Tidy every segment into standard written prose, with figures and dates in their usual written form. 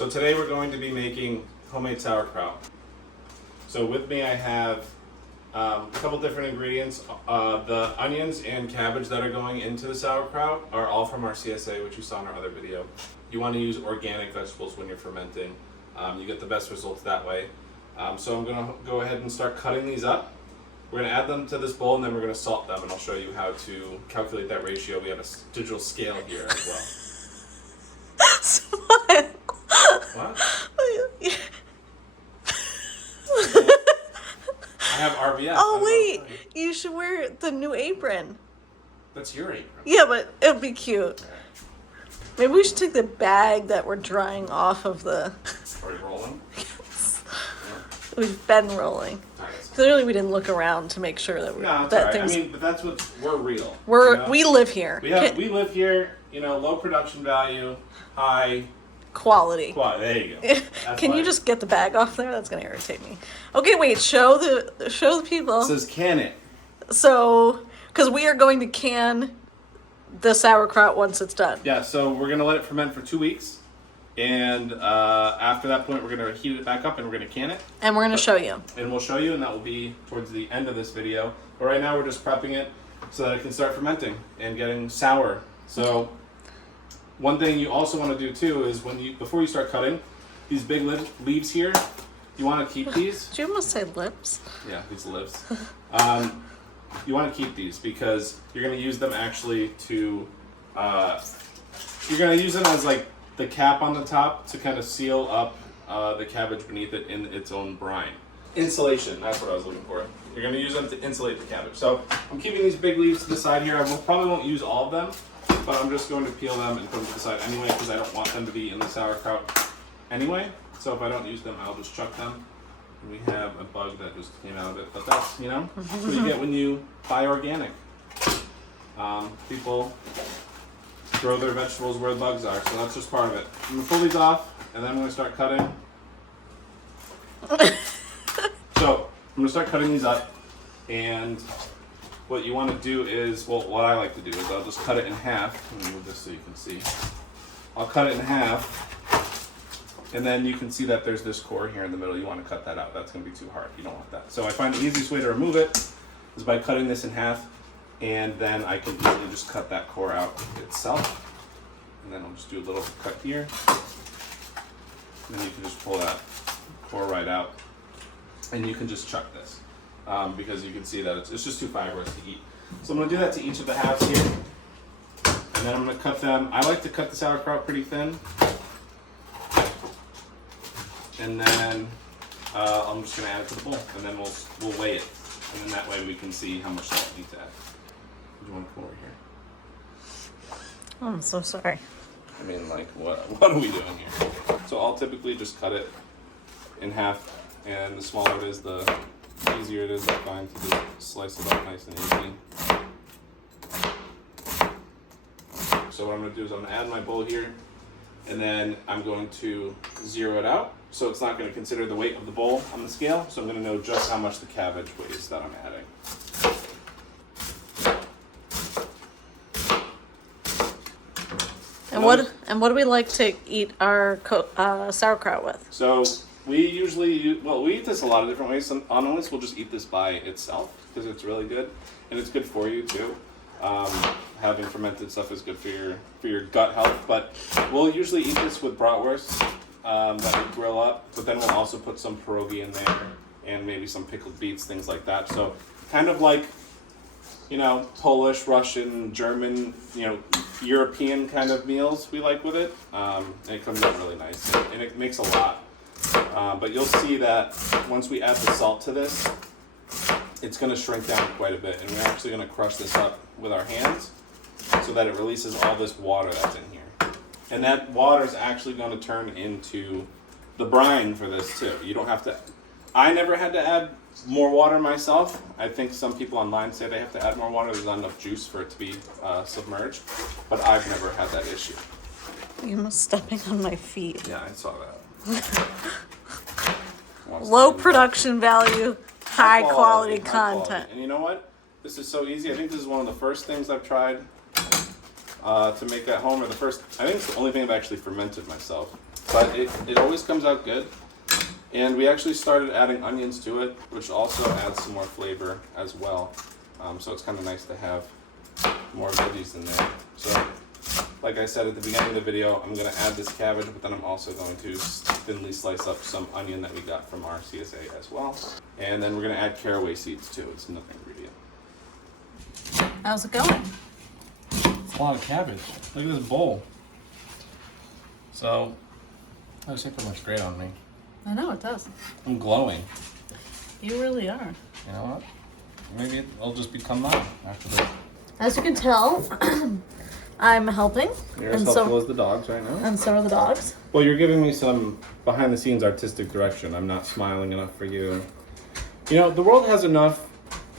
So today we're going to be making homemade sauerkraut. So with me I have a couple different ingredients. The onions and cabbage that are going into the sauerkraut are all from our CSA, which you saw in our other video. You want to use organic vegetables when you're fermenting. You get the best results that way. So I'm going to go ahead and start cutting these up. We're going to add them to this bowl and then we're going to salt them, and I'll show you how to calculate that ratio. We have a digital scale here as well. Smile. What? I have RBF. Oh wait, you should wear the new apron. That's your apron. Yeah, but it'll be cute. Maybe we should take the bag that we're drying off of the... Are you rolling? Yes. Yeah. We've been rolling. Clearly we didn't look around to make sure that No, it's alright. I mean, but that's what we're real. We live here. We live here, low production value, high quality. There you go. Can you just get the bag off there? That's gonna irritate me. Okay, wait, show the people. It says can it. So, because we are going to can the sauerkraut once it's done. Yeah, so we're gonna let it ferment for 2 weeks. And after that point, we're going to heat it back up and we're going to can it. And we're going to show you. And we'll show you, and that will be towards the end of this video. But right now, we're just prepping it so that it can start fermenting and getting sour. So one thing you also want to do too is before you start cutting, these big leaves here, you want to keep these. Did you almost say lips? Yeah, these lips. You want to keep these because you're going to use them actually to, you're going to use them as like the cap on the top to kind of seal up the cabbage beneath it in its own brine. Insulation, that's what I was looking for. You're going to use them to insulate the cabbage. So I'm keeping these big leaves to the side here. I probably won't use all of them, but I'm just going to peel them and put them to the side anyway because I don't want them to be in the sauerkraut anyway. So if I don't use them, I'll just chuck them. And we have a bug that just came out of it, but that's, that's what you get when you buy organic. People grow their vegetables where the bugs are, so that's just part of it. I'm going to pull these off, and then I'm going to start cutting. So, I'm going to start cutting these up, and what you want to do is, well, what I like to do is I'll just cut it in half. Let me move this so you can see. I'll cut it in half, and then you can see that there's this core here in the middle. You want to cut that out. That's going to be too hard. You don't want that. So I find the easiest way to remove it is by cutting this in half. And then I can easily just cut that core out itself. And then I'll just do a little cut here. And then you can just pull that core right out. And you can just chuck this. Because you can see that it's just too fibrous to eat. So I'm going to do that to each of the halves here. And then I'm going to cut them. I like to cut the sauerkraut pretty thin. And then I'm just going to add it to the bowl. And then we'll weigh it. And then that way we can see how much salt we need to add. Do you want to come over here? Oh, I'm so sorry. I mean, like, what are we doing here? So I'll typically just cut it in half, and the smaller it is, the easier it is, I find, to just slice it up nice and easy. So what I'm going to do is I'm going to add my bowl here, and then I'm going to zero it out. So it's not going to consider the weight of the bowl on the scale, so I'm going to know just how much the cabbage weighs that I'm adding. And what do we like to eat our sauerkraut with? So we usually we eat this a lot of different ways. Some on this we'll just eat this by itself because it's really good, and it's good for you too. Having fermented stuff is good for your gut health. But we'll usually eat this with bratwurst that we grill up. But then we'll also put some pierogi in there and maybe some pickled beets, things like that. So kind of like, Polish, Russian, German, European kind of meals we like with it. And it comes out really nice, and it makes a lot. But you'll see that once we add the salt to this, it's going to shrink down quite a bit. And we're actually going to crush this up with our hands so that it releases all this water that's in here. And that water is actually going to turn into the brine for this too. You don't have to... I never had to add more water myself. I think some people online say they have to add more water. There's not enough juice for it to be submerged. But I've never had that issue. You're almost stepping on my feet. Yeah, I saw that. Low production value, high quality content. And you know what? This is so easy. I think this is one of the first things I've tried to make at home. I think it's the only thing I've actually fermented myself. but it always comes out good. And we actually started adding onions to it, which also adds some more flavor as well. So it's kind of nice to have more veggies in there. So, like I said at the beginning of the video, I'm going to add this cabbage, but then I'm also going to thinly slice up some onion that we got from our CSA as well. And then we're going to add caraway seeds too. It's another ingredient. How's it going? It's a lot of cabbage. Look at this bowl. So, this paper looks great on me. I know it does. I'm glowing. You really are. You know what? Maybe it'll just become mine after this. As you can tell, I'm helping. You're as helpful as the dogs right now. And so are the dogs. Well, you're giving me some behind-the-scenes artistic direction. I'm not smiling enough for you. You know, the world has enough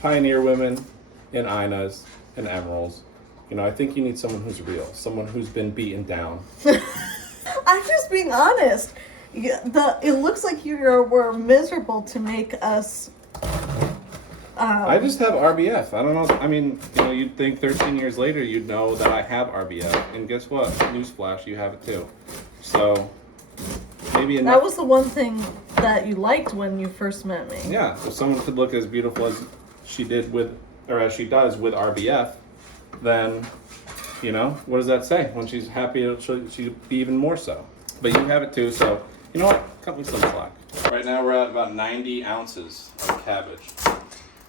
pioneer women and Inas and Emeralds. You know, I think you need someone who's real, someone who's been beaten down. I'm just being honest. It looks like you were miserable to make us. I just have RBF. I don't know. I mean, you know, you'd think 13 years later you'd know that I have RBF, and guess what? Newsflash, you have it too. So maybe enough. That was the one thing that you liked when you first met me. Yeah, if someone could look as beautiful as she did with, or as she does with RBF, then, you know, what does that say? When she's happy, she'll be even more so. But you have it too, so you know what? Cut me some slack. Right now we're at about 90 ounces of cabbage.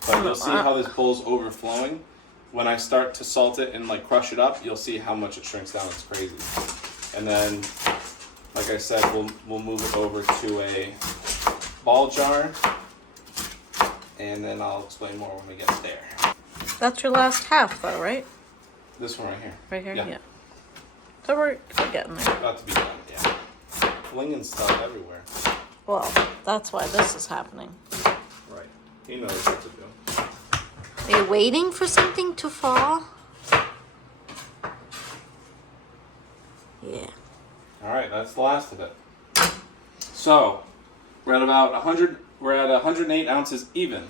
But you'll see how this bowl's overflowing. When I start to salt it and like crush it up, you'll see how much it shrinks down. It's crazy. And then, like I said, we'll move it over to a ball jar, and then I'll explain more when we get there. That's your last half, though, right? This one right here. Right here, Yeah. So we're getting there. About to be done. Yeah. Flinging stuff everywhere. Well, that's why this is happening. Right. He knows what to do. Are you waiting for something to fall? Yeah. All right, that's the last of it. So, we're at about 100. We're at 108 ounces even.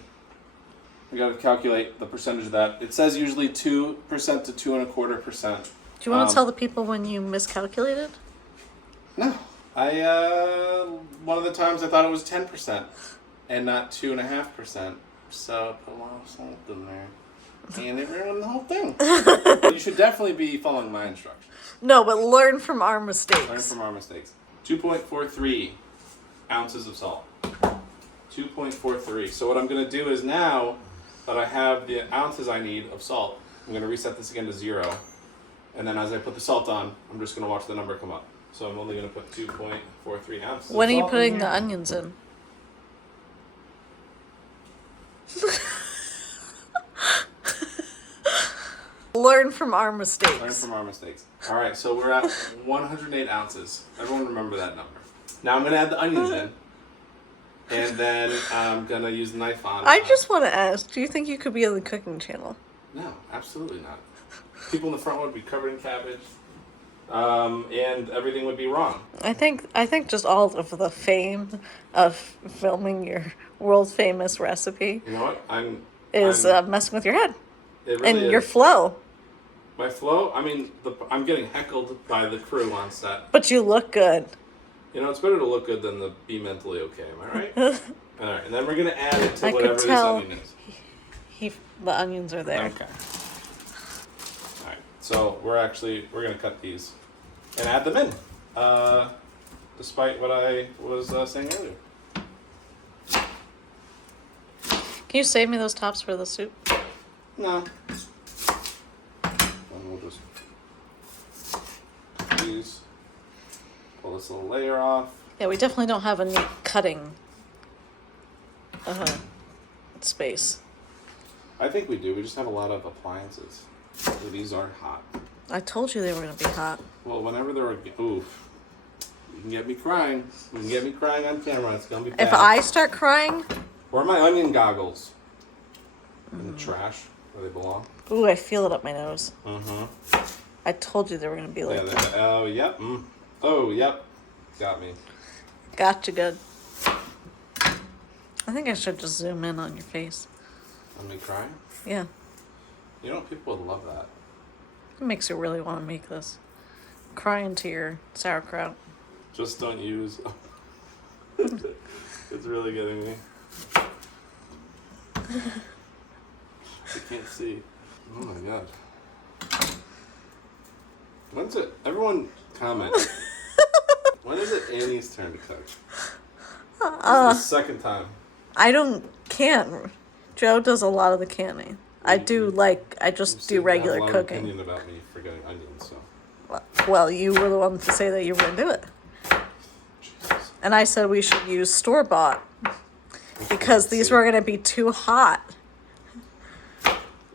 We got to calculate the percentage of that. It says usually 2% to 2.25%. Do you want to tell the people when you miscalculated? No, one of the times I thought it was 10% and not 2.5%. So I put a lot of salt in there, and it ruined the whole thing. You should definitely be following my instructions. No, but learn from our mistakes. Learn from our mistakes. 2.43 ounces of salt. 2.43. So what I'm going to do is now that I have the ounces I need of salt, I'm going to reset this again to 0. And then as I put the salt on, I'm just going to watch the number come up. So I'm only going to put 2.43 ounces. When are you putting the onions in? Learn from our mistakes. Learn from our mistakes. All right, so we're at 108 ounces. Everyone remember that number. Now I'm going to add the onions in. And then I'm going to use the knife on. I just want to ask, do you think you could be on the cooking channel? No, absolutely not. People in the front would be covered in cabbage. And everything would be wrong. I think just all of the fame of filming your world famous recipe You know what? I'm messing with your head it really and is. your flow. My flow, I mean, I'm getting heckled by the crew on set. But you look good. You know, it's better to look good than to be mentally okay, am I right? All right, and then we're going to add it to I whatever could this tell onion is. the onions are there. Okay. All right, so we're going to cut these and add them in, despite what I was saying earlier. Can you save me those tops for the soup? No. And we'll just these. Pull this little layer off. Yeah, we definitely don't have a neat cutting space. I think we do. We just have a lot of appliances. So these are hot. I told you they were going to be hot. Well, whenever they're oof, you can get me crying. You can get me crying on camera. It's gonna be bad. If I start crying... Where are my onion goggles? In the trash, where they belong. Ooh, I feel it up my nose. Mm-hmm. I told you they were going to be like... Oh, yep. Oh, yep. Got me. Gotcha good. I think I should just zoom in on your face. On me crying? Yeah. You know, people would love that. It makes you really want to make this. Cry into your sauerkraut. Just don't use. It's really getting me. I can't see. Oh my god. When's it? Everyone comment. When is it Annie's turn to cook? This is the second time. I don't can. Joe does a lot of the canning. I just do regular I have a lot cooking. of opinion about me forgetting onions, so. Well, you were the one to say that you were going to do it. Jesus. And I said we should use store-bought because these were going to be too hot.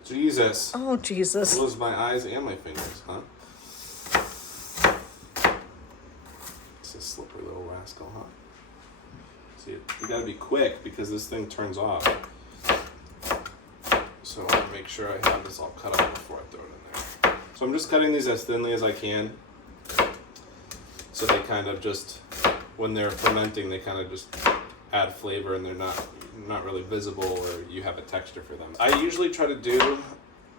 Jesus. Oh, Jesus. It was my eyes and my fingers, huh? It's a slippery little rascal, huh? See, you gotta be quick because this thing turns off. So I want to make sure I have this all cut up before I throw it in there. So I'm just cutting these as thinly as I can. So they kind of just, when they're fermenting, they kind of just add flavor and they're not really visible, or you have a texture for them. I usually try to do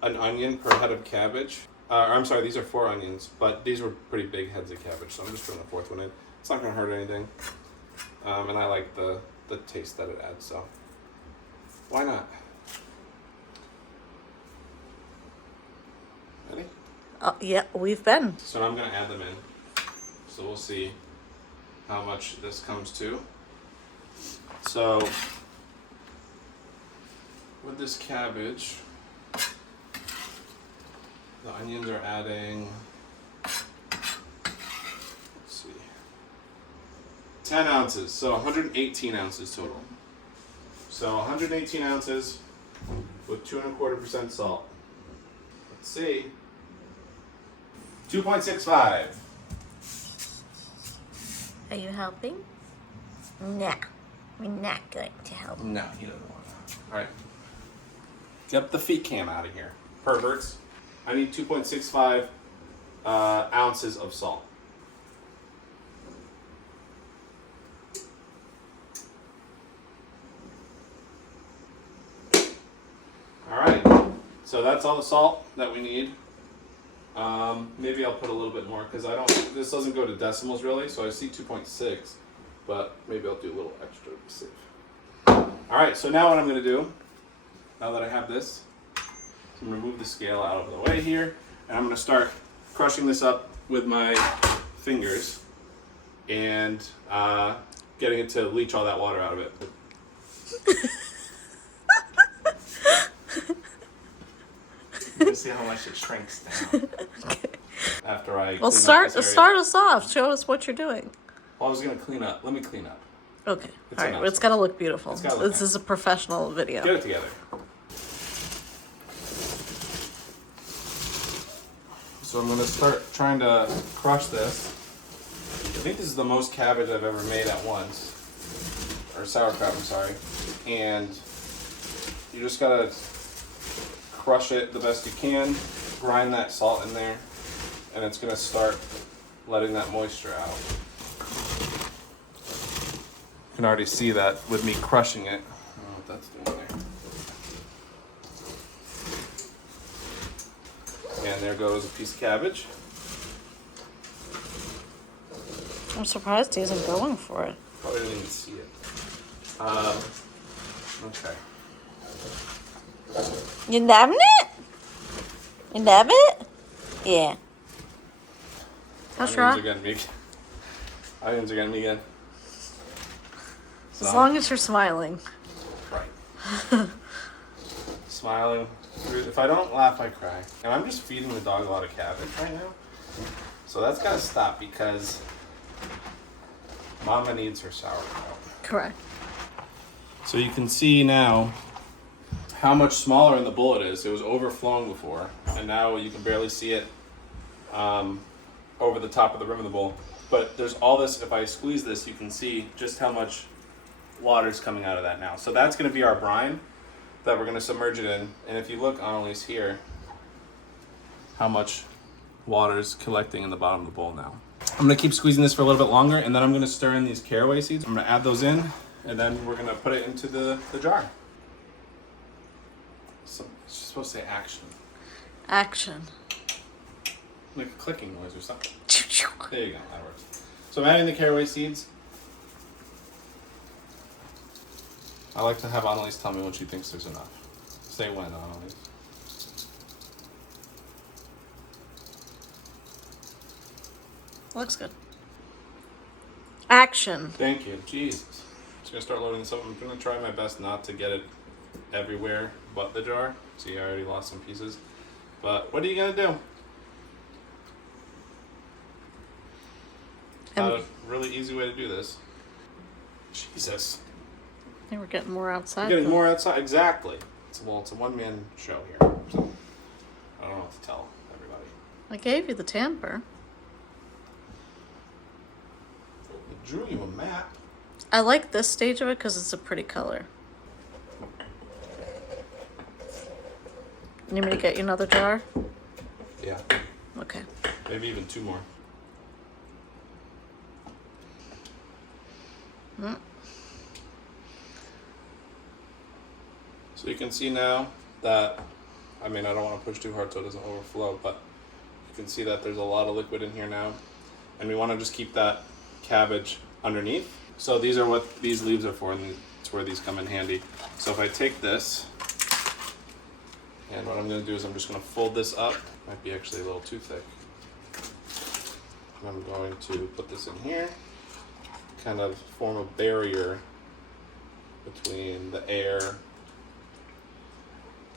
an onion per head of cabbage. I'm sorry, these are 4 onions, but these were pretty big heads of cabbage, so I'm just throwing the 4th one in. It's not going to hurt anything. And I like the taste that it adds, so why not? Ready? Yeah, we've been. So now I'm going to add them in. So we'll see how much this comes to. So with this cabbage, the onions are adding, let's see, 10 ounces, so 118 ounces total. So 118 ounces with 2.25% salt. Let's see. 2.65. Are you helping? No, we're not going to help. No, he doesn't want to. All right. Get the feet cam out of here. Perverts. I need 2.65 ounces of salt. All right. So that's all the salt that we need. Maybe I'll put a little bit more because this doesn't go to decimals really, so I see 2.6, but maybe I'll do a little extra to be safe. All right, so now what I'm gonna do, now that I have this, I'm gonna move the scale out of the way here, and I'm gonna start crushing this up with my fingers and getting it to leach all that water out of it. You can see how much it shrinks down. Okay. After I Well, start us off. Show us what you're doing. Well, I was gonna clean up. Let me clean up. Okay. It's All a right. nice It's gotta look beautiful. It's gotta look This nice. is a professional video. Get it together. So I'm gonna start trying to crush this. I think this is the most cabbage I've ever made at once, or sauerkraut. I'm sorry. And you just gotta crush it the best you can. Grind that salt in there, and it's gonna start letting that moisture out. You can already see that with me crushing it. I don't know what that's doing there. And there goes a piece of cabbage. I'm surprised he isn't going for it. Probably didn't even see it. Okay. You loving it? You love it? Yeah. How's Onions are Rob? getting me. Onions are getting me again. As long as you're smiling. Right. Smiling. If I don't laugh, I cry. And I'm just feeding the dog a lot of cabbage right now. So that's gotta stop because Mama needs her sauerkraut. Correct. So you can see now how much smaller in the bowl it is. It was overflowing before, and now you can barely see it over the top of the rim of the bowl. But there's all this, if I squeeze this, you can see just how much water is coming out of that now. So that's gonna be our brine that we're gonna submerge it in. And if you look, Annalise, here, how much water is collecting in the bottom of the bowl now. I'm gonna keep squeezing this for a little bit longer, and then I'm gonna stir in these caraway seeds. I'm gonna add those in, and then we're gonna put it into the jar. So it's supposed to say action. Action. Like a clicking noise or something. There you go, that works. So I'm adding the caraway seeds. I like to have Annalise tell me when she thinks there's enough. Say when, Annalise. Looks good. Action. Thank you. Jesus. Just gonna start loading this up. I'm gonna try my best not to get it everywhere but the jar. See, I already lost some pieces. But what are you gonna do? A really easy way to do this. Jesus. I think we're getting more outside. We're getting more outside. Exactly. It's a one-man show here. So I don't know what to tell everybody. I gave you the tamper. I drew you a map. I like this stage of it because it's a pretty color. You need me to get you another jar? Yeah. Okay. Maybe even 2 more. So you can see now that, I mean, I don't want to push too hard so it doesn't overflow, but you can see that there's a lot of liquid in here now. And we want to just keep that cabbage underneath. So these are what these leaves are for, and it's where these come in handy. So if I take this, and what I'm going to do is I'm just going to fold this up. Might be actually a little too thick. And I'm going to put this in here, kind of form a barrier between the air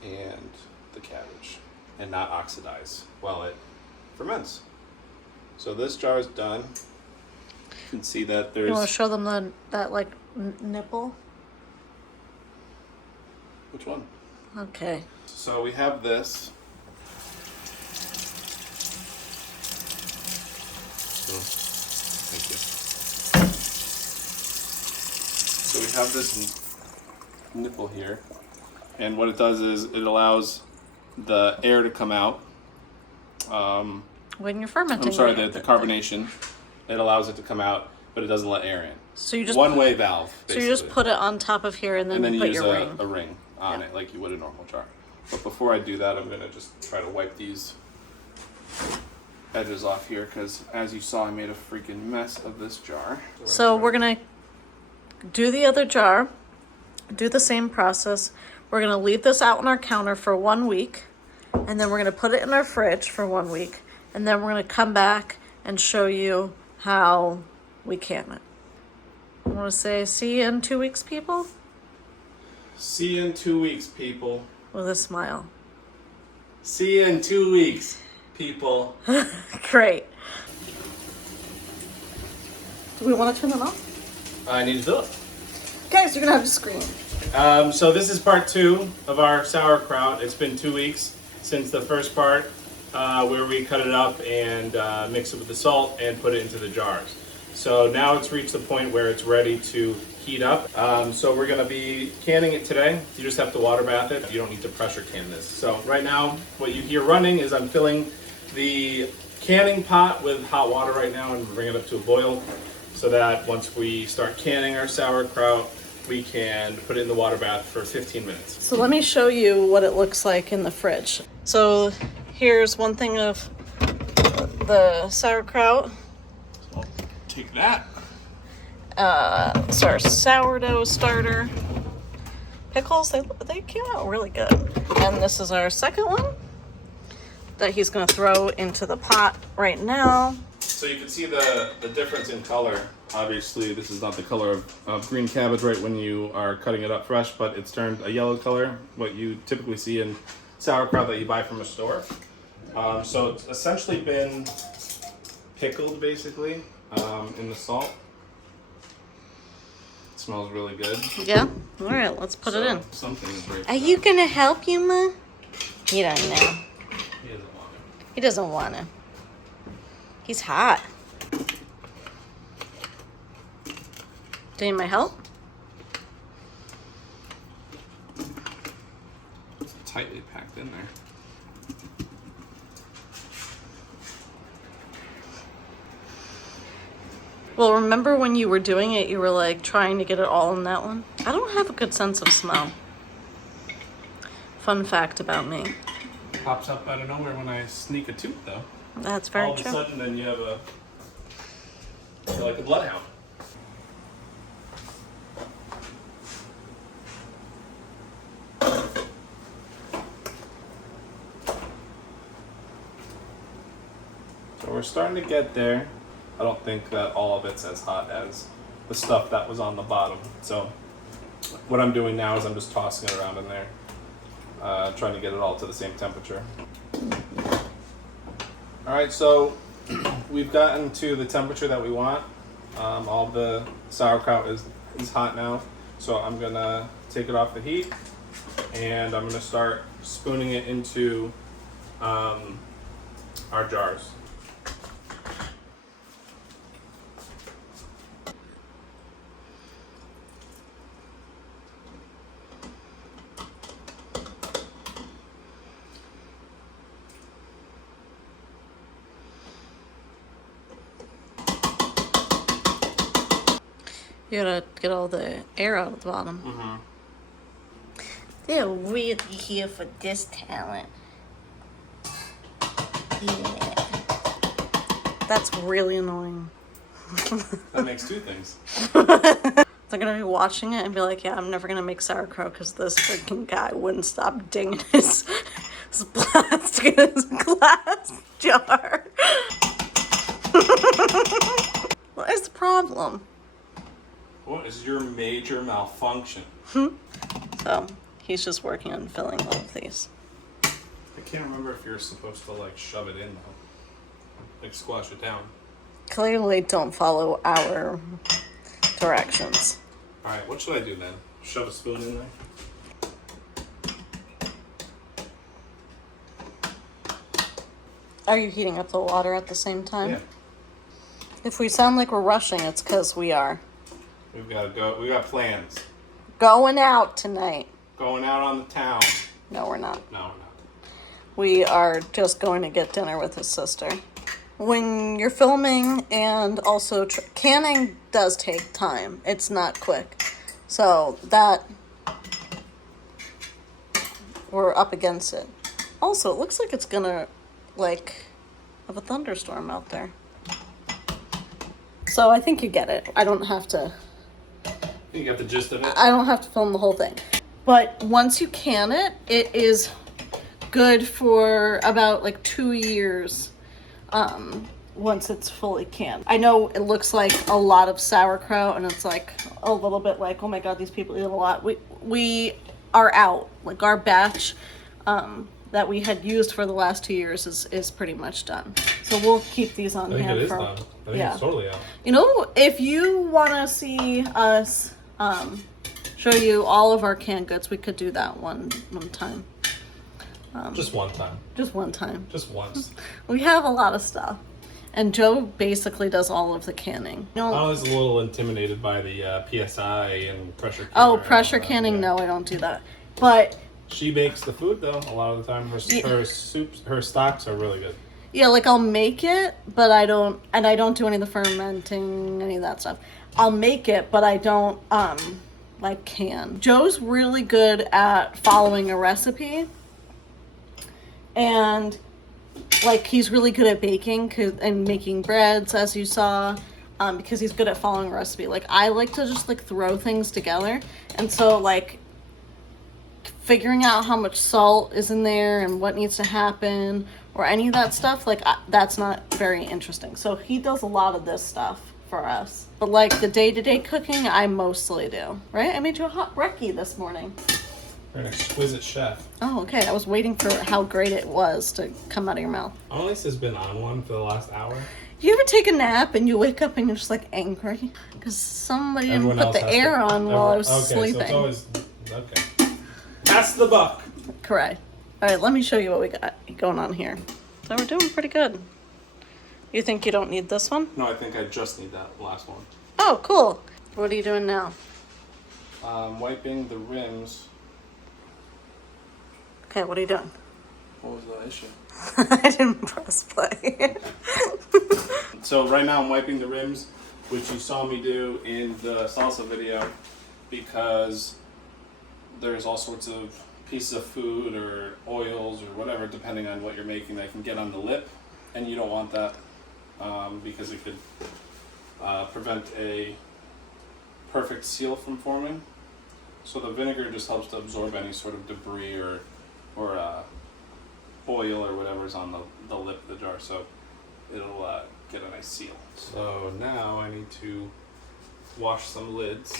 and the cabbage, and not oxidize while it ferments. So this jar is done. You can see that there's... You want to show them that like nipple? Which one? Okay. So we have this. Thank you. So we have this nipple here, and what it does is it allows the air to come out. When you're fermenting. I'm sorry, the carbonation. It allows it to come out, but it doesn't let air in. So you just one-way valve. Basically. So you just put it on top of here, and then you put use your ring. a ring on it like you would a normal jar. But before I do that, I'm gonna just try to wipe these edges off here, because as you saw, I made a freaking mess of this jar. So we're gonna do the other jar, do the same process. We're gonna leave this out on our counter for 1 week, and then we're gonna put it in our fridge for 1 week, and then we're gonna come back and show you how we can it. I want to say, see you in 2 weeks, people? See you in 2 weeks, people. With a smile. See you in 2 weeks, people. Great. Do we want to turn them off? I need to do it. Guys, you're going to have to scream. So this is part 2 of our sauerkraut. It's been 2 weeks since the first part, where we cut it up and mix it with the salt and put it into the jars. So now it's reached the point where it's ready to heat up. So we're gonna be canning it today. You just have to water bath it. You don't need to pressure can this. So right now, what you hear running is I'm filling the canning pot with hot water right now and bring it up to a boil, so that once we start canning our sauerkraut, we can put it in the water bath for 15 minutes. So let me show you what it looks like in the fridge. So here's one thing of the sauerkraut. So take that. It's our sourdough starter. Pickles, they came out really good. And this is our second one that he's gonna throw into the pot right now. So you can see the difference in color. Obviously, this is not the color of green cabbage right when you are cutting it up fresh, but it's turned a yellow color, what you typically see in sauerkraut that you buy from a store. So it's essentially been pickled, basically, in the salt. It smells really good. Yeah? All right, let's put it in. Something is right. Are you gonna help you, Ma? He doesn't know. He doesn't want it. He doesn't want to. He's hot. Do you need my help? It's tightly packed in there. Well, remember when you were doing it, you were like trying to get it all in that one? I don't have a good sense of smell. Fun fact about me. Pops up out of nowhere when I sneak a tooth, though. That's very All of true. a sudden, then you have You're like a bloodhound. So we're starting to get there. I don't think that all of it's as hot as the stuff that was on the bottom. So what I'm doing now is I'm just tossing it around in there, trying to get it all to the same temperature. All right, so we've gotten to the temperature that we want. All the sauerkraut is hot now, so I'm gonna take it off the heat, and I'm gonna start spooning it into our jars. You gotta get all the air out of the bottom. Mm-hmm. They're really here for this talent. Yeah. That's really annoying. That makes two things. They're gonna be watching it and be like, yeah, I'm never gonna make sauerkraut because this freaking guy wouldn't stop dinging his plastic in his glass jar. What is the problem? What is your major malfunction? So he's just working on filling all of these. I can't remember if you're supposed to like shove it in though, like squash it down. Clearly don't follow our directions. All right, what should I do then? Shove a spoon in there? Are you heating up the water at the same time? Yeah. If we sound like we're rushing, it's because we are. We've got to go. We got plans. Going out tonight. Going out on the town. No, we're not. No, we're not. We are just going to get dinner with his sister. When you're filming and also canning does take time. It's not quick. So that we're up against it. Also, it looks like it's gonna have a thunderstorm out there. So I think you get it. I don't have to. You got the gist of it? I don't have to film the whole thing. But once you can it, it is good for about 2 years. Once it's fully canned. I know it looks like a lot of sauerkraut and it's like a little bit like, oh my god, these people eat a lot. We are out. Like our batch that we had used for the last 2 years is pretty much done. So we'll keep these on hand. I think it is done. I think it's totally out. You know, if you want to see us show you all of our canned goods, we could do that one time. Just one time. Just one time. Just once. We have a lot of stuff. And Joe basically does all of the canning. I was a little intimidated by the PSI and pressure canning. Oh, pressure canning? No, I don't do that. But she bakes the food though. A lot of the time, her soups, her stocks are really good. Yeah, I'll make it, but I don't do any of the fermenting, any of that stuff. I'll make it, but I don't can. Joe's really good at following a recipe, and he's really good at baking and making breads, as you saw, because he's good at following a recipe. I like to just throw things together, and so figuring out how much salt is in there and what needs to happen or any of that stuff, that's not very interesting. So he does a lot of this stuff for us. But the day-to-day cooking, I mostly do. Right? I made you a hot brekkie this morning. You're an exquisite chef. Oh, okay. I was waiting for how great it was to come out of your mouth. Annalise has been on one for the last hour. You ever take a nap and you wake up and you're just angry? Because somebody didn't put the air on while I was sleeping. So it's always... Okay. Pass the buck. Correct. All right, let me show you what we got going on here. So we're doing pretty good. You think you don't need this one? No, I think I just need that last one. Oh, cool. What are you doing now? Wiping the rims. Okay, what are you doing? What was the issue? I didn't press play. So right now I'm wiping the rims, which you saw me do in the salsa video, because there's all sorts of pieces of food or oils or whatever, depending on what you're making, that can get on the lip, and you don't want that because it could prevent a perfect seal from forming. So the vinegar just helps to absorb any sort of debris or oil or whatever's on the lip of the jar, so it'll get a nice seal. So now I need to wash some lids.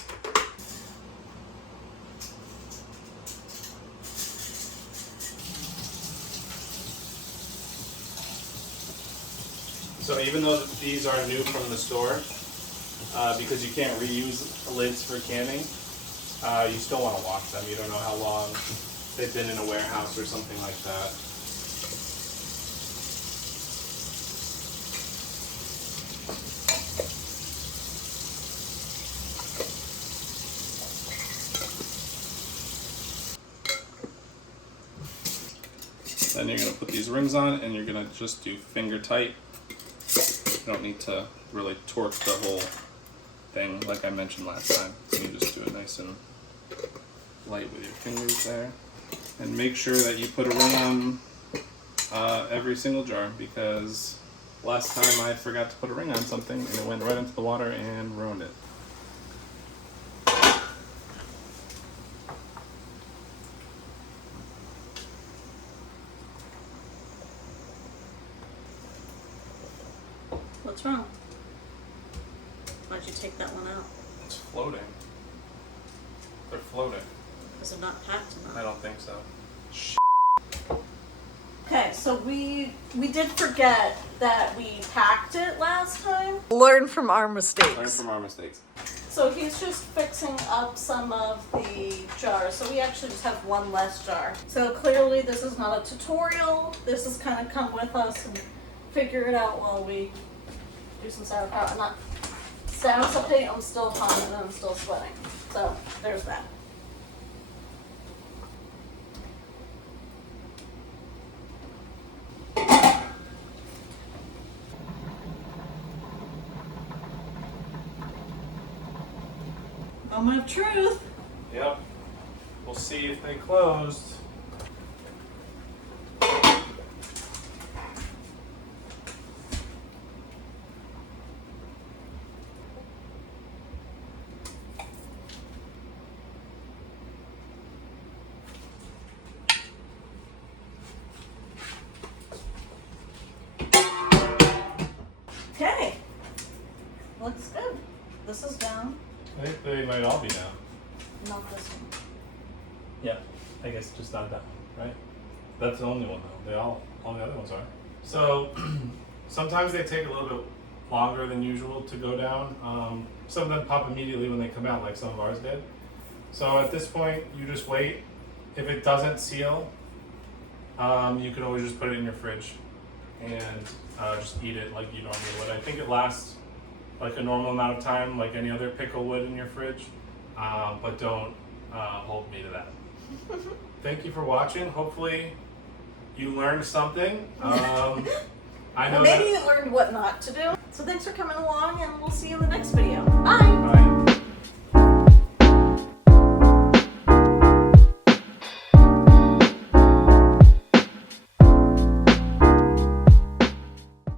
So even though these are new from the store, because you can't reuse lids for canning, you still want to wash them. You don't know how long they've been in a warehouse or something like that. Then you're going to put these rings on and you're going to just do finger tight. You don't need to really torque the whole thing like I mentioned last time. So you just do it nice and light with your fingers there. And make sure that you put a ring on every single jar, because last time I forgot to put a ring on something and it went right into the water and ruined it. What's wrong? Why'd you take that one out? It's floating. They're floating. Is it not packed enough? I don't think so. Okay, so we did forget that we packed it last time. Learn from our mistakes. Learn from our mistakes. So he's just fixing up some of the jars. So we actually just have one less jar. So clearly this is not a tutorial. This is kind of come with us and figure it out while we do some sauerkraut. And not status update, I'm still hot and I'm still sweating. So there's that. Moment of truth. Yep. We'll see if they closed. Okay. Looks good. This is down. I think they might all be down. Not this one. Yeah, I guess just not that one, right? That's the only one though. All the other ones are. So sometimes they take a little bit longer than usual to go down. Some of them pop immediately when they come out, like some of ours did. So at this point, you just wait. If it doesn't seal, you can always just put it in your fridge and just eat it like you normally would. I think it lasts like a normal amount of time, like any other pickle would in your fridge, but don't hold me to that. Thank you for watching. Hopefully you learned something. I know Maybe you learned what not to do. So thanks for coming along, and we'll see you in the next video. Bye! Bye.